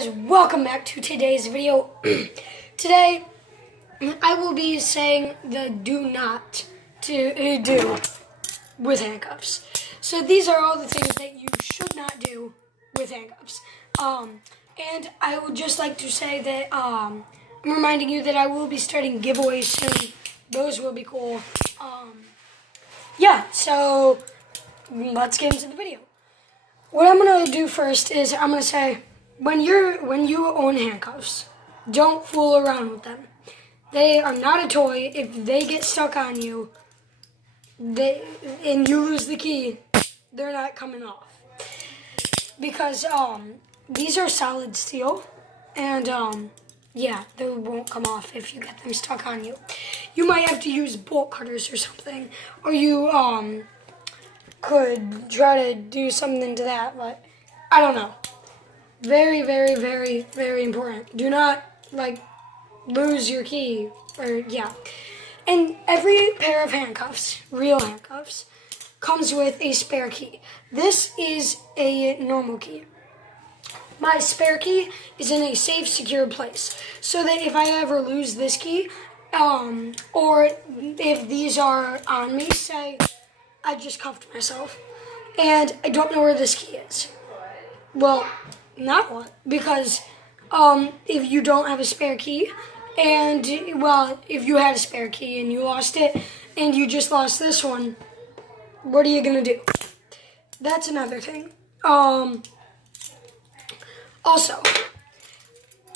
guys, welcome back to today's video. Today, I will be saying the do not to do with handcuffs. So these are all the things that you should not do with handcuffs. And I would just like to say that I'm reminding you that I will be starting giveaways soon. Those will be cool. Yeah, so let's get into the video. What I'm gonna do first is I'm gonna say, when you own handcuffs, don't fool around with them. They are not a toy. If they get stuck on you, and you lose the key, they're not coming off. Because these are solid steel, and yeah, they won't come off if you get them stuck on you. You might have to use bolt cutters or something, or you could try to do something to that, but I don't know. Very, very, very, very important. Do not, lose your key, yeah. And every pair of handcuffs, real handcuffs, comes with a spare key. This is a normal key. My spare key is in a safe, secure place, so that if I ever lose this key, or if these are on me, say I just cuffed myself, and I don't know where this key is. Well, not what? Because if you don't have a spare key, and, well, if you had a spare key and you lost it, and you just lost this one, what are you going to do? That's another thing. Also,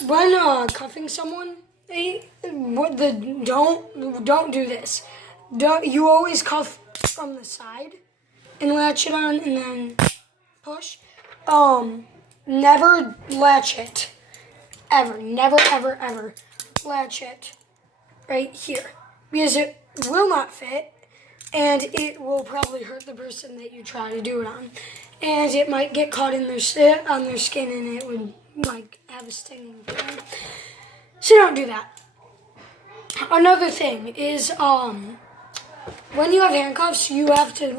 when cuffing someone, don't do this. You always cuff from the side and latch it on and then push. Never latch it. Ever. Never, ever, ever latch it right here. Because it will not fit, and it will probably hurt the person that you try to do it on. And it might get caught in on their skin, and it would, have a stinging feeling. So don't do that. Another thing is, when you have handcuffs, you have to,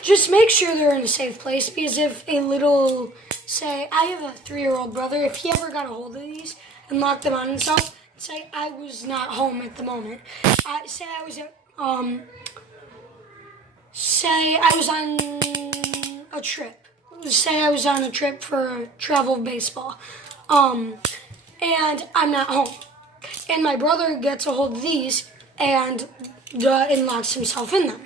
just make sure they're in a safe place, because if a little, say, I have a 3-year-old brother, if he ever got a hold of these and locked them on himself, say I was not home at the moment. Say I was on a trip. Say I was on a trip for travel baseball, and I'm not home. And my brother gets a hold of these and locks himself in them.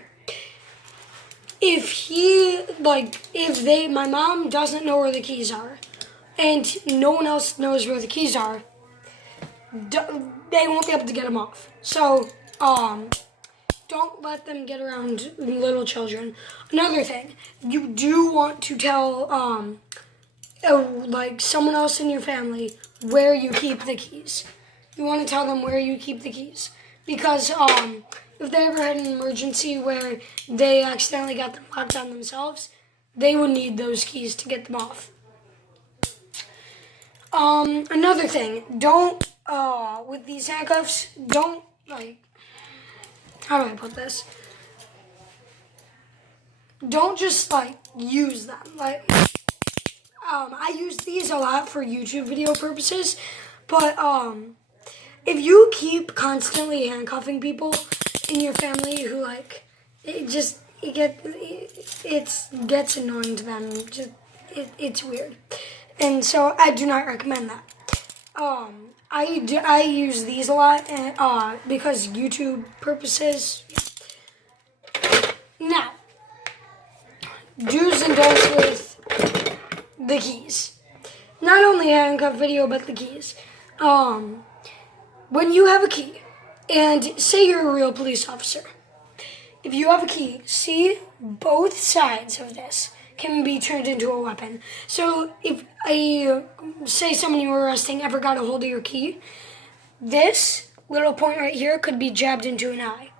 My mom doesn't know where the keys are, and no one else knows where the keys are, they won't be able to get them off. So, don't let them get around little children. Another thing, you do want to tell, someone else in your family where you keep the keys. You want to tell them where you keep the keys. Because, if they ever had an emergency where they accidentally got them locked on themselves, they would need those keys to get them off. Another thing, with these handcuffs, don't, how do I put this? Don't just, use them. I use these a lot for YouTube video purposes, but, if you keep constantly handcuffing people in your family who, it gets annoying to them. It's weird. And so I do not recommend that. I use these a lot because YouTube purposes. Now, do's and don'ts with the keys. Not only handcuff video, but the keys. When you have a key, and say you're a real police officer, if you have a key, see, both sides of this can be turned into a weapon. So if say someone you were arresting ever got a hold of your key, this little point right here could be jabbed into an eye.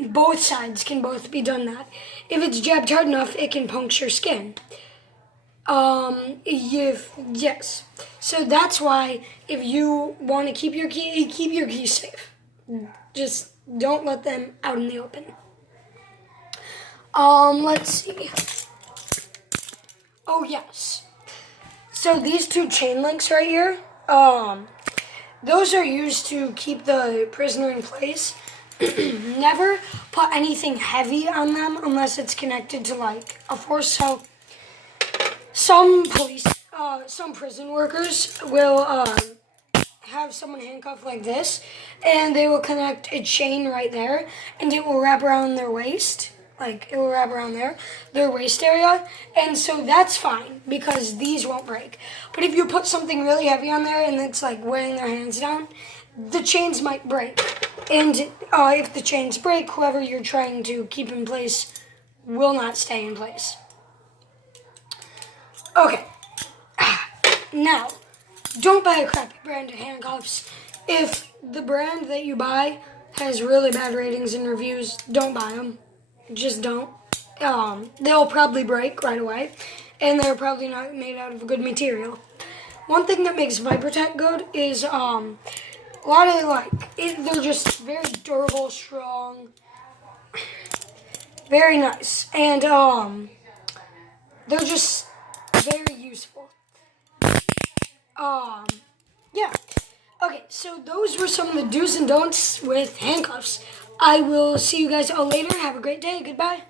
Both sides can both be done that. If it's jabbed hard enough, it can puncture skin. Yes. So that's why if you want to keep your keys safe. Just don't let them out in the open. Let's see. Oh, yes. So these two chain links right here, those are used to keep the prisoner in place. Never put anything heavy on them unless it's connected to like a force. So some prison workers will have someone handcuffed like this, and they will connect a chain right there, and it will wrap around their waist. Like, it will wrap around their waist area, and so that's fine, because these won't break. But if you put something really heavy on there, and it's like weighing their hands down, the chains might break. And if the chains break, whoever you're trying to keep in place will not stay in place. Okay. Now, don't buy a crappy brand of handcuffs. If the brand that you buy has really bad ratings and reviews, don't buy them. Just don't. They'll probably break right away, and they're probably not made out of good material. One thing that makes Vipertech good is a lot of they're just very durable, strong, very nice, and they're just very useful. Yeah. Okay, so those were some of the do's and don'ts with handcuffs. I will see you guys all later. Have a great day. Goodbye.